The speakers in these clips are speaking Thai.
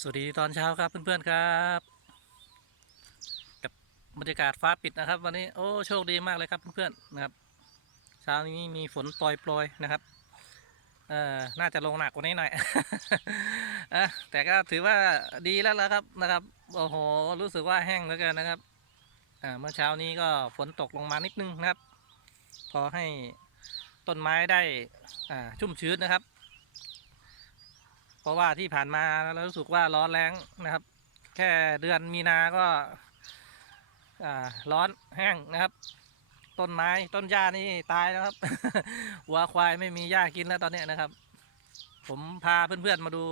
สวัสดีตอนเช้าครับเพื่อนๆครับกับบรรยากาศฟ้าปิดนะครับ วันนี้โอ้โชคดีมากเลยครับเพื่อนๆนะครับ เช้านี้มีฝนปล่อยๆนะครับเอ่อน่าจะลงหนักกว่านี้หน่อยอะแต่ก็ถือว่าดีแล้วละครับนะครับโอ้โหรู้สึกว่าแห้งเหลือเกินนะครับอ่าเมื่อเช้านี้ก็ฝนตกลงมานิดนึงนะครับ พอให้ต้นไม้ได้อ่าชุ่มชื้นนะครับ ราะว่าที่ผ่านมาเรารู้สึกว่าร้อนแรงนะครับ แค่เดือนมีนาก็ร้อนแห้งนะครับ ต้นไม้ต้นหญ้านี่ตายแล้วครับวัวควายไม่มีหญ้ากินแล้วตอนนี้นะครับ ผมพาเพื่อนๆมาดู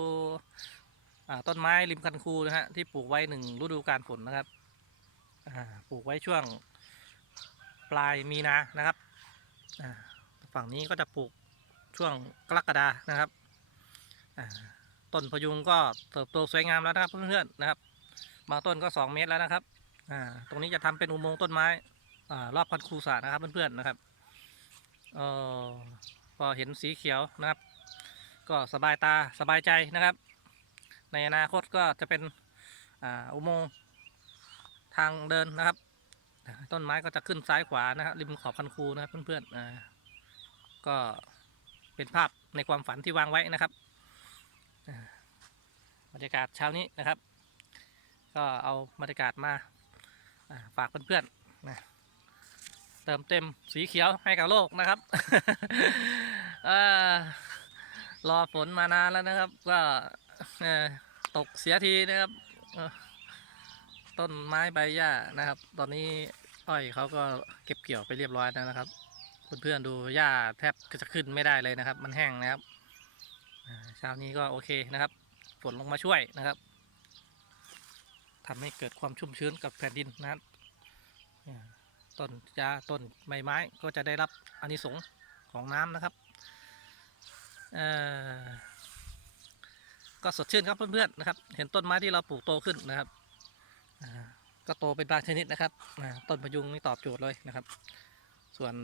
าต้นไม้ริมคันคูนะฮะที่ปลูกไว้หนึ่งฤดูกาลฝนนะครับปลูกไว้ช่วงปลายมีนานะครับฝั่งนี้ก็จะปลูกช่วงกรกฎานะครับ ต้นพยุงก็เติบโตสวยงามแล้วนะครับเพื่อนๆนะครับ บางต้นก็ 2 เมตรแล้วนะครับอ่าตรงนี้จะทำเป็นอุโมงค์ต้นไม้อ่ารอบคันคูสระนะครับเพื่อนๆนะครับเออพอเห็นสีเขียวนะครับ ก็สบายตาสบายใจนะครับ ในอนาคตก็จะเป็นอ่าอุโมงค์ทางเดินนะครับ ต้นไม้ก็จะขึ้นซ้ายขวานะครับริมขอบคันคูนะครับเพื่อนๆอ่าก็เป็นภาพในความฝันที่วางไว้นะครับ บรรยากาศเช้านี้นะครับ ก็เอาบรรยากาศมาฝากเพื่อนๆนะเติมเต็มสีเขียวให้กับโลกนะครับรอฝนมานานแล้วนะครับ ก็ตกเสียทีนะครับ ต้นไม้ใบหญ้านะครับ ตอนนี้อ้อยเขาก็เก็บเกี่ยวไปเรียบร้อยแล้วนะครับ เพื่อนๆดูหญ้าแทบจะขึ้นไม่ได้เลยนะครับ มันแห้งนะครับเช้านี้ก็โอเคนะครับ ฝนลงมาช่วยนะครับทำให้เกิดความชุ่มชื้นกับแผ่นดินนะครับต้นยาต้นใบไม้ก็จะได้รับอานิสงส์ของน้ำนะครับเอ่อก็สดชื่นครับเพื่อนๆนะครับ เห็นต้นไม้ที่เราปลูกโตขึ้นนะครับอ่าก็โตเป็นบางชนิดนะครับต้นพยุงนี่ตอบโจทย์เลยนะครับ ส่วน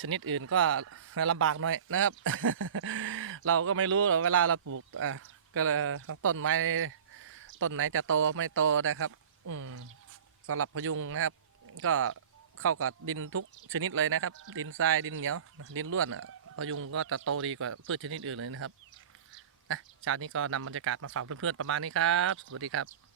ชนิดอื่นก็ลำบากหน่อยนะครับ เราก็ไม่รู้เวลาเราปลูกอะก็ต้นไม้ต้นไหนจะโตไม่โตนะครับ อืมสำหรับพยุงนะครับ ก็เข้ากับดินทุกชนิดเลยนะครับ ดินทรายดินเหนียว ดินร่วนอะพยุงก็จะโตดีกว่าพืชชนิดอื่นเลยนะครับนะเช้านี้ก็นำบรรยากาศมาฝากเพื่อนๆประมาณนี้ครับ สวัสดีครับ